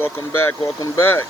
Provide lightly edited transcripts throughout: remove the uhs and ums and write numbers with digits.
Welcome back, welcome back.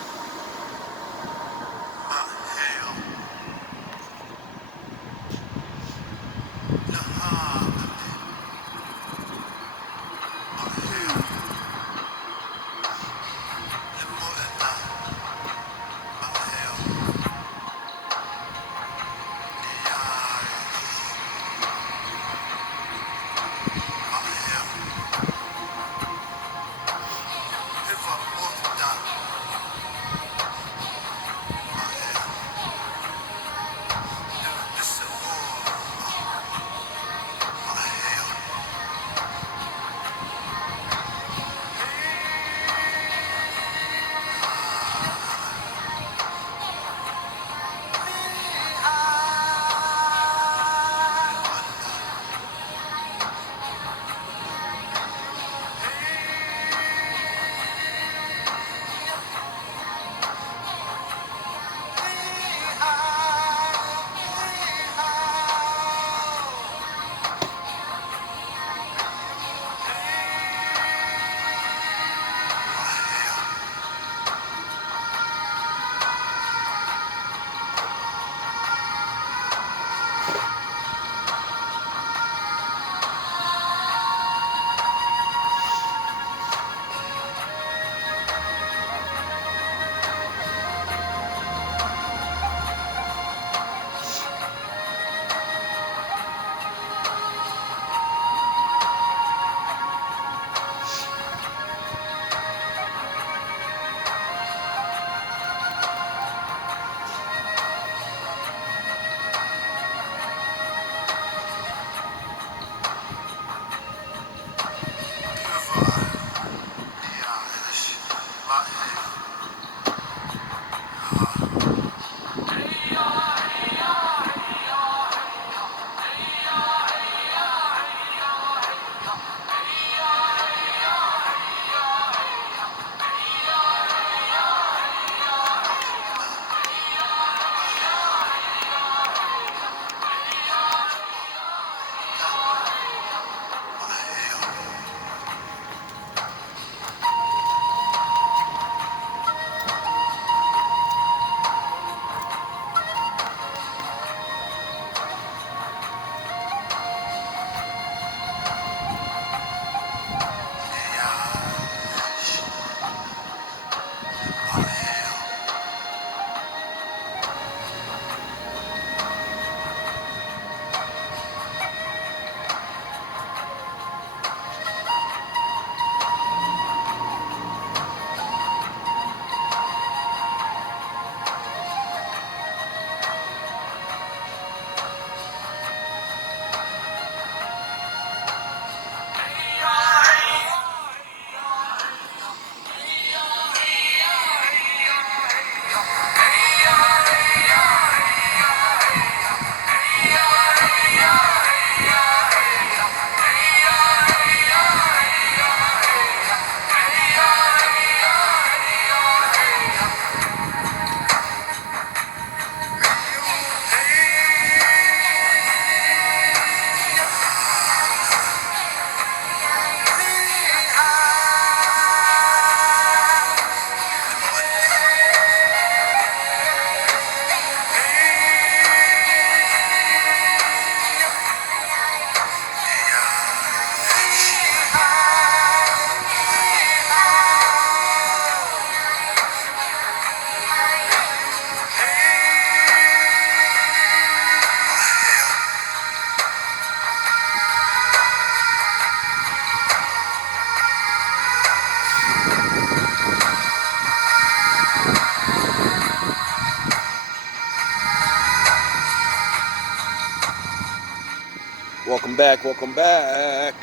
Welcome back, welcome back.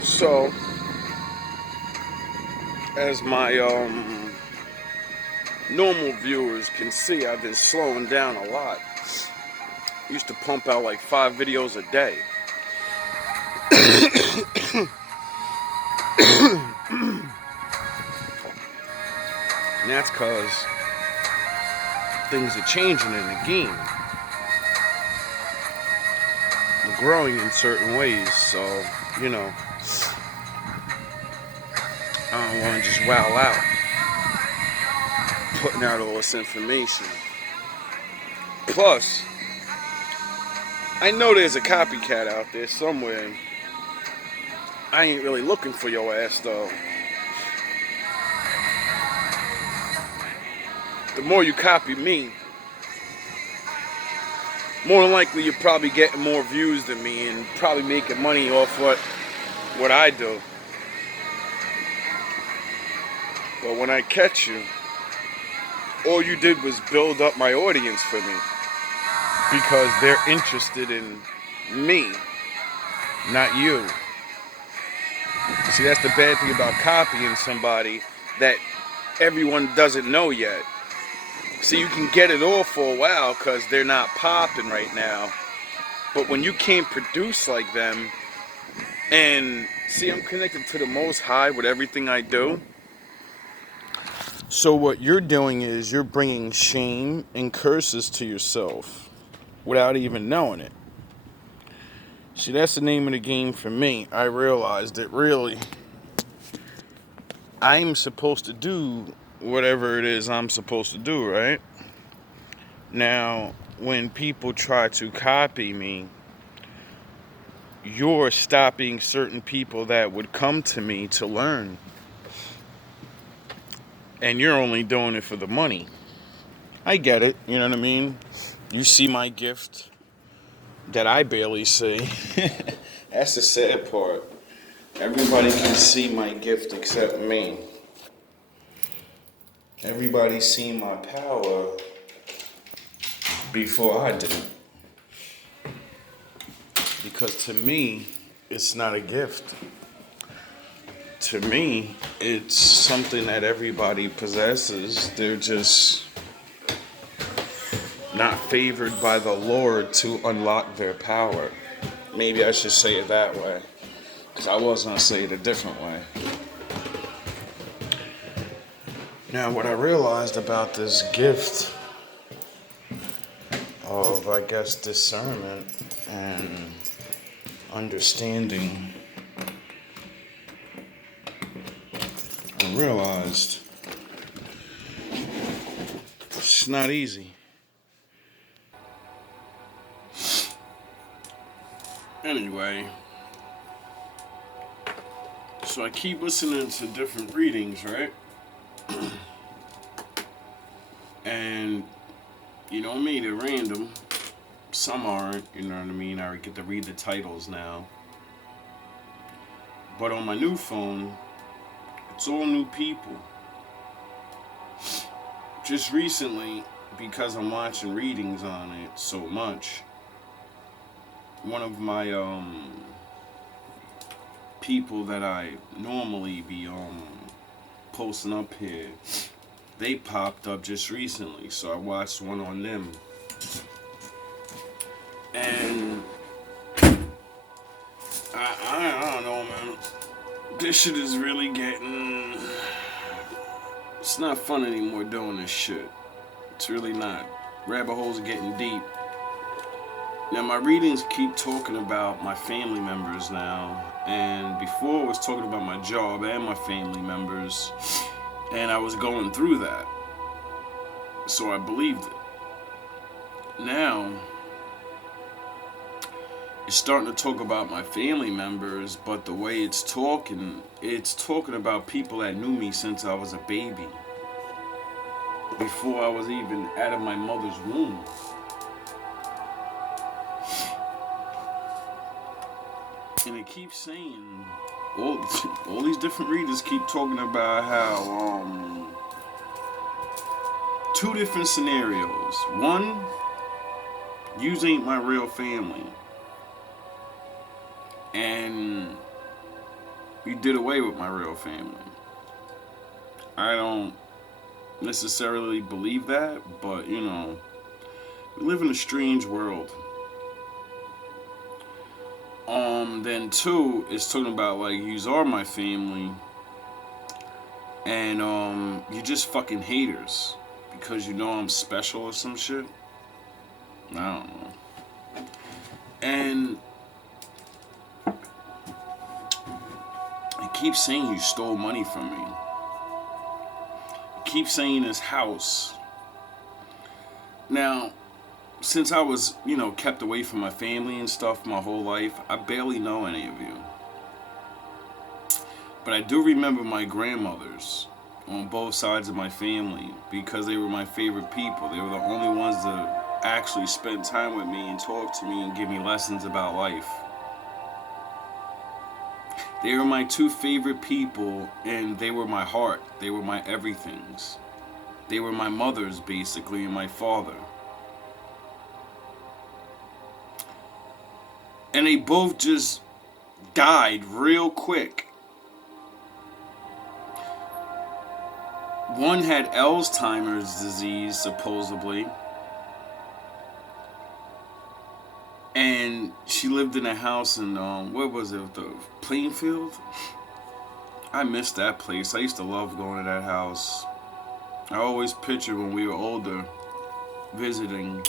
So, as my normal viewers can see, I've been slowing down a lot. I used to pump out like 5 videos a day. And that's because things are changing in the game. I'm growing in certain ways, so, you know, I don't want to just wow out, putting out all this information. Plus, I know there's a copycat out there somewhere. I ain't really looking for your ass though. The more you copy me, more than likely you're probably getting more views than me and probably making money off what I do. But when I catch you, all you did was build up my audience for me because they're interested in me, not you. See, that's the bad thing about copying somebody that everyone doesn't know yet. See, you can get it all for a while because they're not popping right now. But when you can't produce like them, and see, I'm connected to the Most High with everything I do. So what you're doing is you're bringing shame and curses to yourself without even knowing it. See, that's the name of the game for me. I realized that really I'm supposed to do whatever it is I'm supposed to do, right? Now, when people try to copy me, you're stopping certain people that would come to me to learn. And you're only doing it for the money. I get it, you know what I mean? You see my gift that I barely see. That's the sad part. Everybody can see my gift except me. Everybody seen my power before I did. Because to me, it's not a gift. To me, it's something that everybody possesses. They're just not favored by the Lord to unlock their power. Maybe I should say it that way, because I was going to say it a different way. Now, what I realized about this gift of, I guess, discernment and understanding, I realized it's not easy. Anyway, so I keep listening to different readings, right? And you know me, they're random. Some aren't, you know what I mean? I get to read the titles now. But on my new phone, it's all new people. Just recently, because I'm watching readings on it so much, one of my people that I normally be posting up here, they popped up just recently, so I watched one on them. And I don't know, man. This shit is really getting... It's not fun anymore doing this shit. It's really not. Rabbit holes are getting deep. Now, my readings keep talking about my family members now. And before, I was talking about my job and my family members. And I was going through that. So I believed it. Now, it's starting to talk about my family members, but the way it's talking about people that knew me since I was a baby. Before I was even out of my mother's womb. And it keeps saying, all these different readers keep talking about how, two different scenarios. One, yous ain't my real family. And you did away with my real family. I don't necessarily believe that, but you know, we live in a strange world. Then two, it's talking about like yous are my family, and you just fucking haters because you know I'm special or some shit. I don't know. And it keeps saying you stole money from me. He keeps saying his house. Now, since I was, kept away from my family and stuff my whole life, I barely know any of you. But I do remember my grandmothers on both sides of my family because they were my favorite people. They were the only ones that actually spent time with me and talk to me and give me lessons about life. They were my two favorite people, and they were my heart. They were my everythings. They were my mothers, basically, and my father. And they both just died real quick. One had Alzheimer's disease, supposedly. And she lived in a house in, where was it? The Plainfield? I missed that place. I used to love going to that house. I always pictured when we were older, visiting.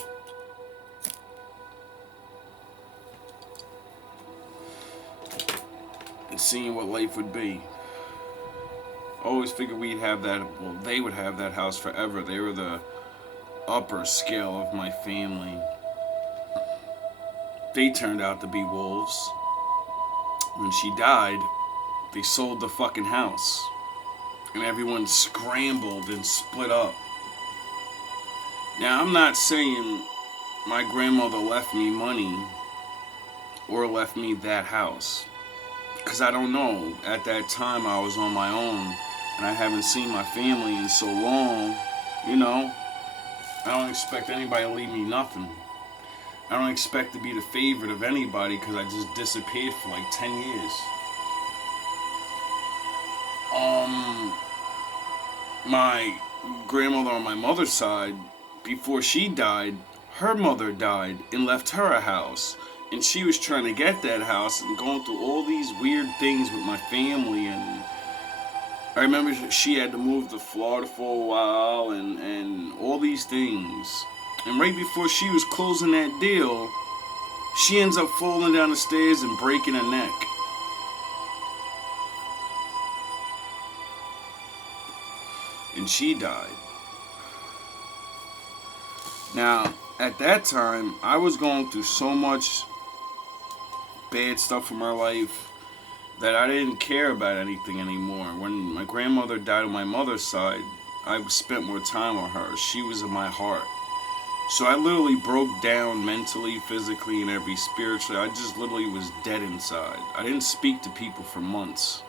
And seeing what life would be. I always figured we'd have that, well, they would have that house forever. They were the upper scale of my family. They turned out to be wolves. When she died, they sold the fucking house. And everyone scrambled and split up. Now, I'm not saying my grandmother left me money or left me that house. Because I don't know. At that time, I was on my own. And I haven't seen my family in so long. I don't expect anybody to leave me nothing. I don't expect to be the favorite of anybody because I just disappeared for like 10 years. My grandmother on my mother's side, before she died, her mother died and left her a house. And she was trying to get that house and going through all these weird things with my family. And I remember she had to move to Florida for a while and all these things. And right before she was closing that deal, she ends up falling down the stairs and breaking her neck. And she died. Now, at that time, I was going through so much bad stuff in my life that I didn't care about anything anymore. When my grandmother died on my mother's side, I spent more time with her. She was in my heart. So I literally broke down mentally, physically, and spiritually. I just literally was dead inside. I didn't speak to people for months.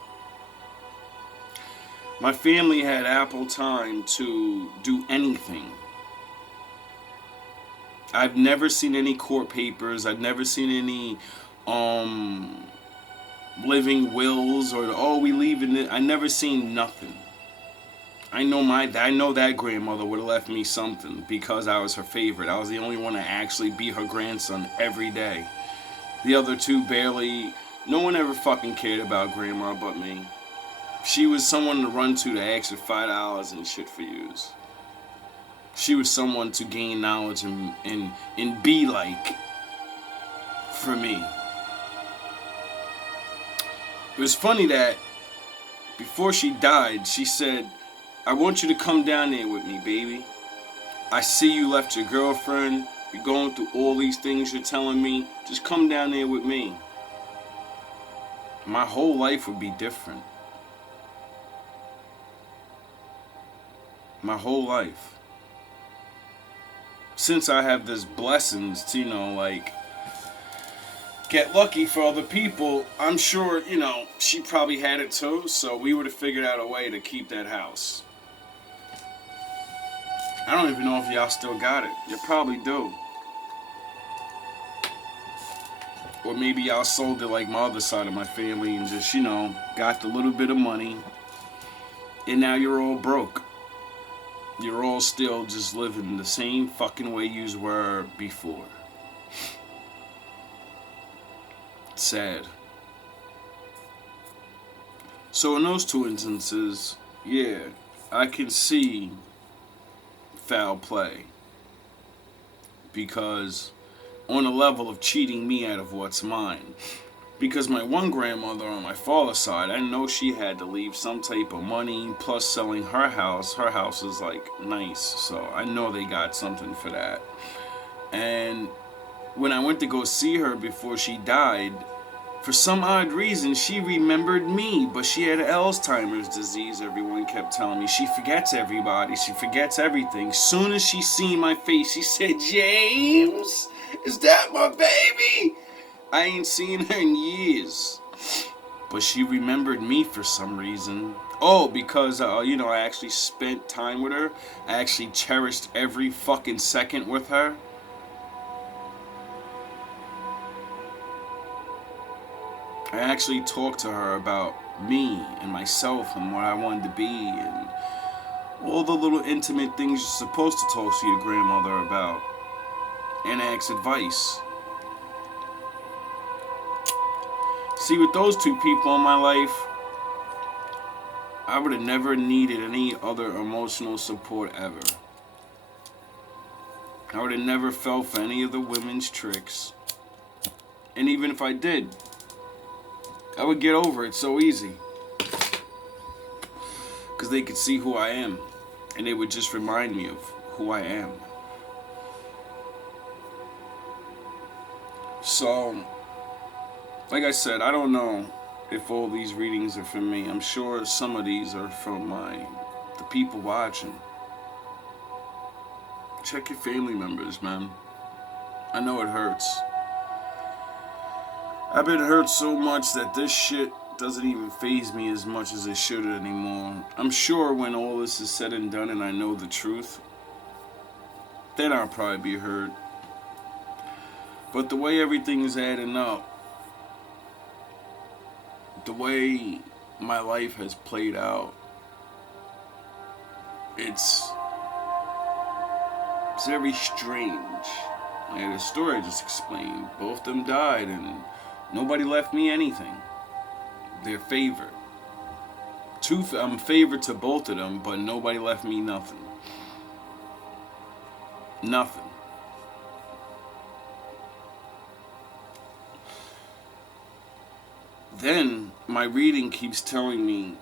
My family had ample time to do anything. I've never seen any court papers. I've never seen any living wills or we leave in it. I never seen nothing. I know that grandmother would have left me something because I was her favorite. I was the only one to actually be her grandson every day. The other two barely. No one ever fucking cared about grandma but me. She was someone to run to ask for $5 and shit for use. She was someone to gain knowledge and be like for me. It was funny that before she died, she said, I want you to come down there with me, baby. I see you left your girlfriend. You're going through all these things you're telling me. Just come down there with me. My whole life would be different. My whole life. Since I have this blessings to, get lucky for other people, I'm sure, she probably had it too, so we would have figured out a way to keep that house. I don't even know if y'all still got it. You probably do. Or maybe y'all sold it like my other side of my family and just, got the little bit of money. And now you're all broke. You're all still just living the same fucking way you were before. It's sad. So in those two instances, yeah, I can see foul play. Because on a level of cheating me out of what's mine. Because my one grandmother on my father's side, I know she had to leave some type of money, plus selling her house. Her house is like nice, so I know they got something for that. And when I went to go see her before she died, for some odd reason, she remembered me, but she had Alzheimer's disease, everyone kept telling me. She forgets everybody, she forgets everything. Soon as she seen my face, she said, "James, is that my baby?" I ain't seen her in years. But she remembered me for some reason. Oh, because, I actually spent time with her. I actually cherished every fucking second with her. I actually talked to her about me and myself and what I wanted to be and all the little intimate things you're supposed to talk to your grandmother about and ask advice. See, with those two people in my life, I would have never needed any other emotional support ever. I would have never fell for any of the women's tricks. And even if I did, I would get over it so easy. Because they could see who I am. And they would just remind me of who I am. So, like I said, I don't know if all these readings are for me. I'm sure some of these are from the people watching. Check your family members, man. I know it hurts. I've been hurt so much that this shit doesn't even faze me as much as it should anymore. I'm sure when all this is said and done and I know the truth, then I'll probably be hurt. But the way everything is adding up, the way my life has played out, it's very strange. Like the story I just explained, both of them died and nobody left me anything. They're favored. I'm favored to both of them, but nobody left me nothing. Nothing. Then my reading keeps telling me,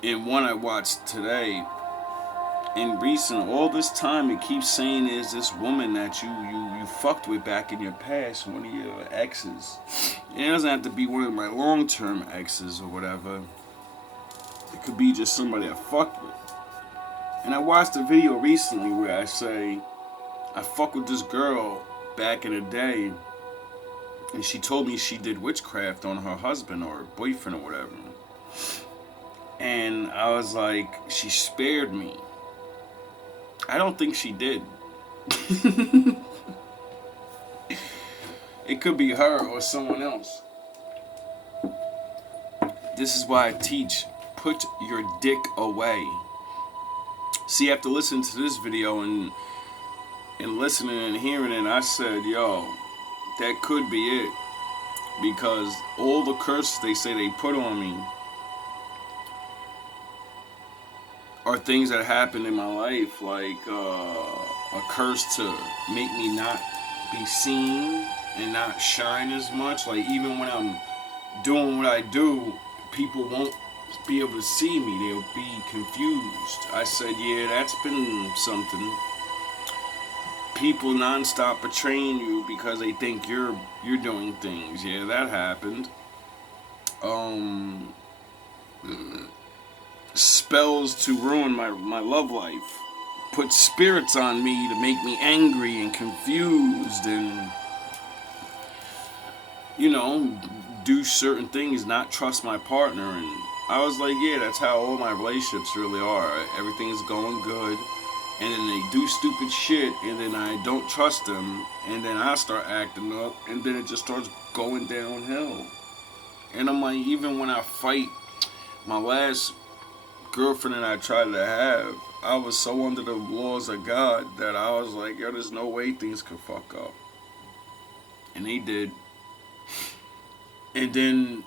in one I watched today, in recent, all this time it keeps saying is this woman that you fucked with back in your past, one of your exes. And it doesn't have to be one of my long-term exes or whatever. It could be just somebody I fucked with. And I watched a video recently where I say, I fucked with this girl back in the day, and she told me she did witchcraft on her husband or boyfriend or whatever. And I was like, she spared me. I don't think she did. It could be her or someone else. This is why I teach, put your dick away. See, after listening to this video and listening and hearing it, I said, yo, that could be it. Because all the curses they say they put on me are things that happened in my life, like a curse to make me not be seen and not shine as much. Like even when I'm doing what I do, people won't be able to see me. They'll be confused. I said, yeah, that's been something. People nonstop betraying you because they think you're doing things. Yeah, that happened. Spells to ruin my love life. Put spirits on me to make me angry and confused and, do certain things, not trust my partner. And I was like, yeah, that's how all my relationships really are. Everything's going good, and then they do stupid shit, and then I don't trust them, and then I start acting up, and then it just starts going downhill. And I'm like, even when I fight, my last girlfriend that I tried to have, I was so under the laws of God that I was like, yo, there's no way things could fuck up. And they did. And then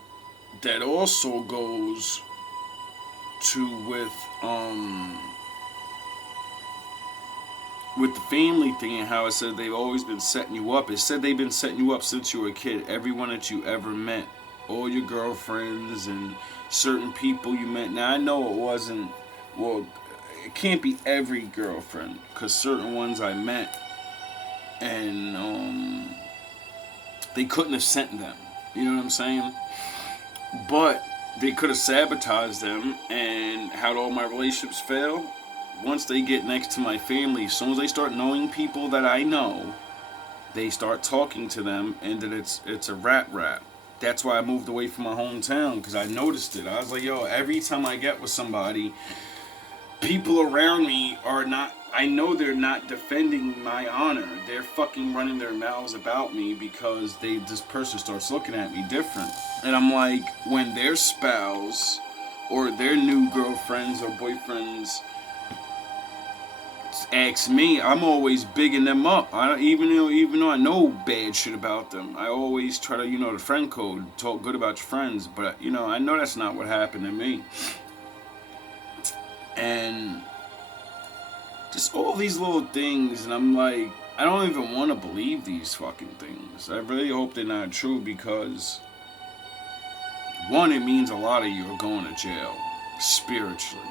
that also goes to with the family thing and how it said they've always been setting you up. It said they've been setting you up since you were a kid. Everyone that you ever met all your girlfriends and certain people you met. Now I know it wasn't, well, it can't be every girlfriend, because certain ones I met and they couldn't have sent them. You know what I'm saying? But they could have sabotaged them, and how'd all my relationships fail? Once they get next to my family, as soon as they start knowing people that I know, they start talking to them, and then it's a rap. That's why I moved away from my hometown, because I noticed it. I was like, yo, every time I get with somebody, people around me are not, I know they're not defending my honor. They're fucking running their mouths about me because this person starts looking at me different. And I'm like, when their spouse or their new girlfriends or boyfriends ask me, I'm always bigging them up. Even though I know bad shit about them, I always try to, the friend code, talk good about your friends. But I know that's not what happened to me. And just all these little things, and I'm like, I don't even want to believe these fucking things. I really hope they're not true, because one, it means a lot of you are going to jail spiritually.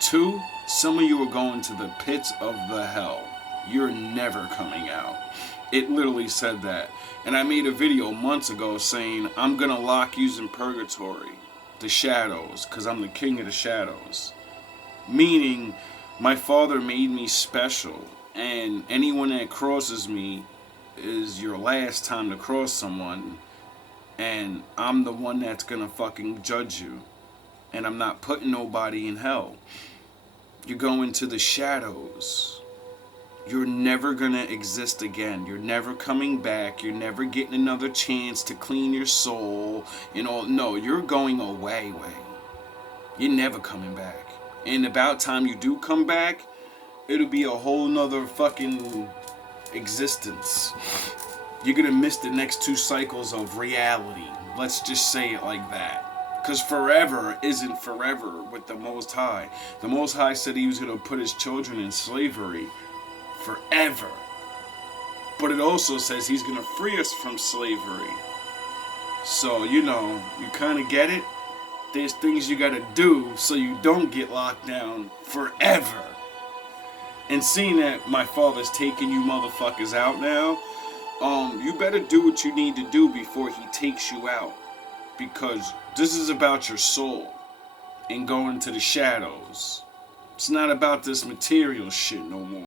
Two, some of you are going to the pits of the hell. You're never coming out. It literally said that. And I made a video months ago saying, I'm going to lock you in purgatory, the shadows, because I'm the king of the shadows. Meaning, my father made me special, and anyone that crosses me is your last time to cross someone, and I'm the one that's going to fucking judge you. And I'm not putting nobody in hell. You're going to the shadows. You're never going to exist again. You're never coming back. You're never getting another chance to clean your soul. No, you're going away. You're never coming back. And about time you do come back, it'll be a whole nother fucking existence. You're going to miss the next 2 cycles of reality. Let's just say it like that. Because forever isn't forever with the Most High. The Most High said he was going to put his children in slavery forever. But it also says he's going to free us from slavery. So, you kind of get it. There's things you got to do so you don't get locked down forever. And seeing that my father's taking you motherfuckers out now, you better do what you need to do before he takes you out. Because this is about your soul and going to the shadows. It's not about this material shit no more.